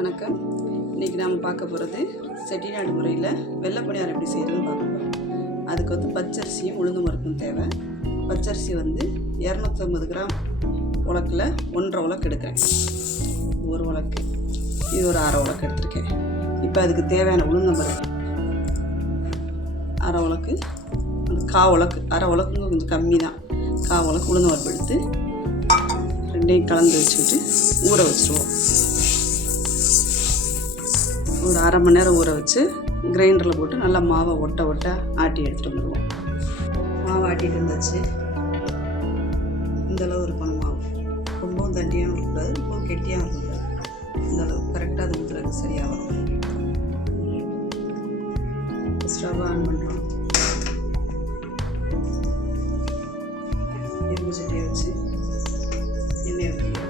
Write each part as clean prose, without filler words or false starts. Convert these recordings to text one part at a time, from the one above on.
வணக்கம். இன்றைக்கி நாம் பார்க்க போகிறது செட்டிநாடு முறையில் வெள்ளை பணியாரம் எப்படி செய்கிறதுன்னு பார்க்க போகிறோம். அதுக்கு வந்து பச்சரிசியும் உளுந்து பருப்பும் தேவை. பச்சரிசி வந்து 250 கிராம் உலக்கில் 1.5 உலக்கு எடுக்கிறேன். ஒரு உலக்கு, இது ஒரு அரை உலக்கு எடுத்திருக்கேன். இப்போ அதுக்கு தேவையான உளுந்தம் பருப்பு அரை உலக்கு, கால் உலக்கு, அரை உலக்குங்க கொஞ்சம் கம்மி தான். கால் உலக்கு உளுந்தம் பருப்பு எடுத்து ரெண்டையும் கலந்து வச்சுக்கிட்டு ஊற வச்சுருவோம். ஒரு அரை மணி நேரம் ஊற வச்சு கிரைண்டரில் போட்டு நல்லா மாவை ஒட்ட ஆட்டி எடுத்துகிட்டு வந்துடுவோம். மாவை ஆட்டிகிட்டு இருந்தாச்சு. இந்தளவு இருக்கணும் மாவு. ரொம்பவும் தண்டியாகவும் இருக்கக்கூடாது, ரொம்ப கெட்டியாகவும் இருக்கக்கூடாது. இந்தளவு கரெக்டாக அது ஊற்றுறது சரியாக வரும். ஸ்டவ் ஆன் பண்ணுறோம். இரும்பு சட்டியை வச்சு எண்ணெய் ஊற்றிடுவோம்.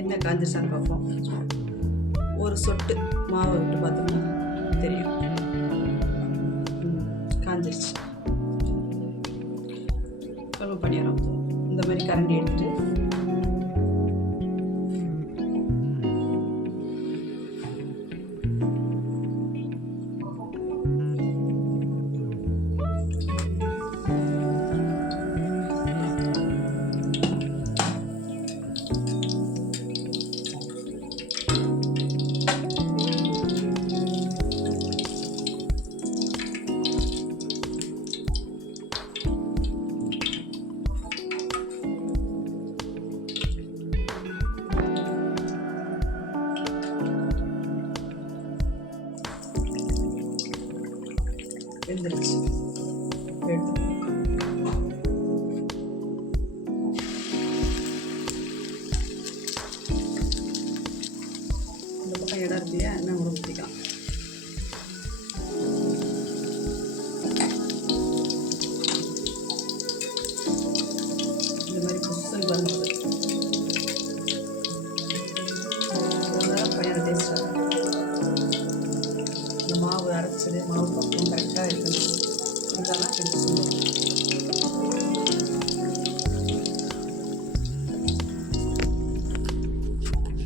எண்ணெய் காஞ்சிச்சான்னு பார்ப்போம். ஒரு சொட்டு மாவை விட்டு பார்த்தோம்னா தெரியும் காஞ்சிருச்சு. குழம்பு பணியாரம் இந்த மாதிரி கரண்டி எடுத்துட்டு வெந்துருச்சு. எடுத்து இந்த பக்கம் இடம் இருக்கு இல்லையா, என்ன ஊற்றிக்கலாம். இந்த மாதிரி புதுசு வரும்போது பணியாரம் டேஸ்டாக இருக்கும். இந்த மாவு அரைச்சது, மாவு பக்கம் கரெக்டாக இருக்கணும். இதெல்லாம் எடுத்து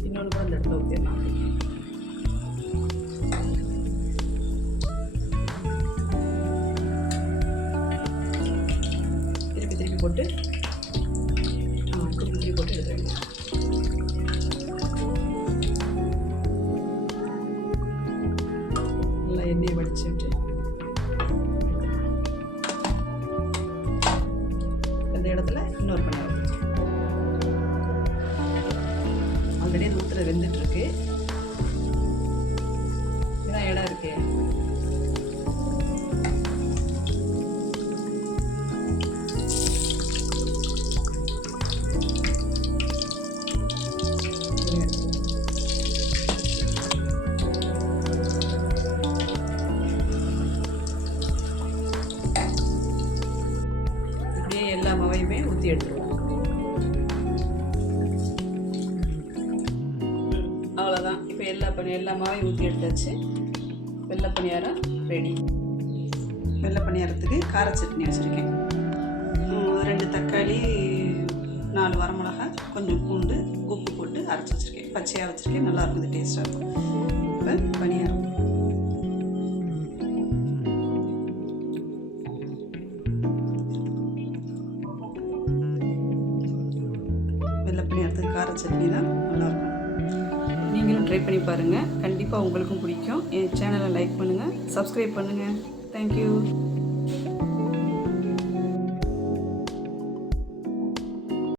இன்னொன்று கூட இந்த இடத்துல ஊற்றிடலாம். திருப்பி போட்டு திருப்பி போட்டு எடுத்துருங்க. நல்லா எண்ணெயை வடிச்சுட்டு இந்த இடத்துல இன்னொரு பணியாரம் ஆல்ரெடி அது ஊற்றுல வெந்துட்டுருக்கு. இதான் இடம் இருக்கு. எல்லா மாவையுமே ஊற்றி எடுத்துருவோம். அவ்வளோதான். இப்போ எல்லா மாவையும் ஊற்றி எடுத்தாச்சு. வெள்ளை பணியாரம் ரெடி. வெள்ளை பணியாரத்துக்கு கார சட்னி வச்சுருக்கேன். 2 தக்காளி, 4 வரமிளகாய், கொஞ்சம் பூண்டு, உப்பு போட்டு அரைச்சி வச்சுருக்கேன். பச்சையாக வச்சுருக்கேன். நல்லா இருக்குது, டேஸ்ட்டாக இருக்கும். இப்போ பணியாரம் பணியாரத்துக்கு கார சட்னி தான் நல்லாயிருக்கும். நீங்களும் ட்ரை பண்ணி பாருங்கள். கண்டிப்பாக உங்களுக்கும் பிடிக்கும். என் சேனலை லைக் பண்ணுங்கள், சப்ஸ்கிரைப் பண்ணுங்கள். தேங்க்யூ.